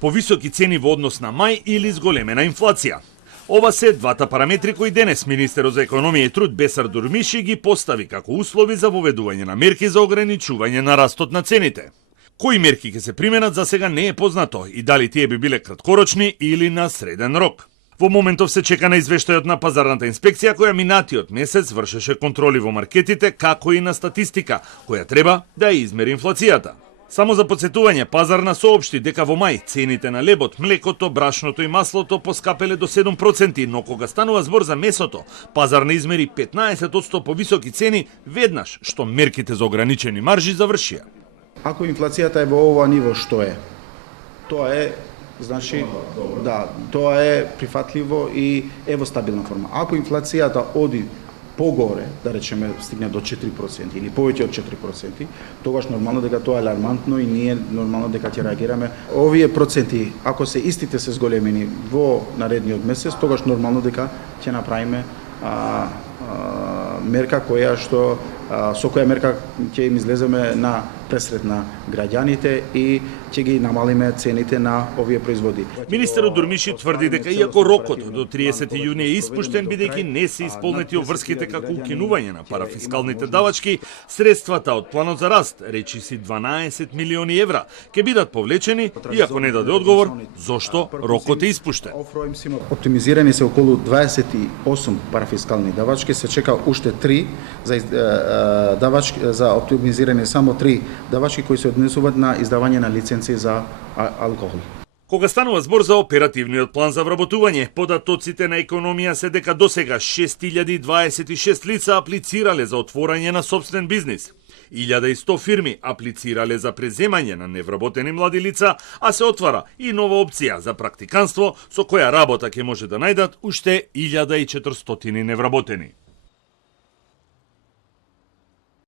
Повисоки цени во однос на мај или зголемена инфлација. Ова се двата параметри кои денес министерот за економија и труд Бесар Дурмиши ги постави како услови за воведување на мерки за ограничување на растот на цените. Кои мерки ќе се применат за сега не е познато и дали тие би биле краткорочни или на среден рок. Во моментов се чека на извештајот на пазарната инспекција која минатиот месец вршеше контроли во маркетите како и на статистика која треба да измери инфлацијата. Само за потсетување, пазарна соопшти дека во мај цените на лебот, млекото, брашното и маслото поскапеле до 7%, но кога станува збор за месото, пазарна измери 15% повисоки цени веднаш што мерките за ограничени маржи завршија. Ако инфлацијата е во ова ниво што е, тоа е, значи, да, тоа е прифатливо и е во стабилна форма. Ако инфлацијата оди погоре, да речеме, стигне до 4% или повеќе од 4%, тогаш нормално дека тоа е алармантно и ние нормално дека ќе реагираме. Овие проценти, ако се истите се зголемени во наредниот месец, тогаш нормално дека ќе направиме мерка која што со која мерка ќе им излеземе на пресрет на граѓаните и ќе ги намалиме цените на овие производи. Министерот Дурмиши тврди дека иако рокот до 30 јуни е испуштен бидејќи не се исполнети обврските како укинување на парафискалните давачки, средствата од планот за раст, речиси 12 милиони евра, ќе бидат повлечени, иако не даде одговор зошто рокот е испуштен. Оптимизирани се околу 28 парафискални давачки, се чека уште 3 за оптимизирани само 3 давачки кои се однесуваат на издавање на лиценци за алкохол. Кога станува збор за оперативниот план за вработување, податоците на економија се дека досега 6026 лица аплицирале за отворање на сопствен бизнис. 1100 фирми аплицирале за преземање на невработени млади лица, а се отвара и нова опција за практиканство со која работа ќе може да најдат уште 1400 невработени.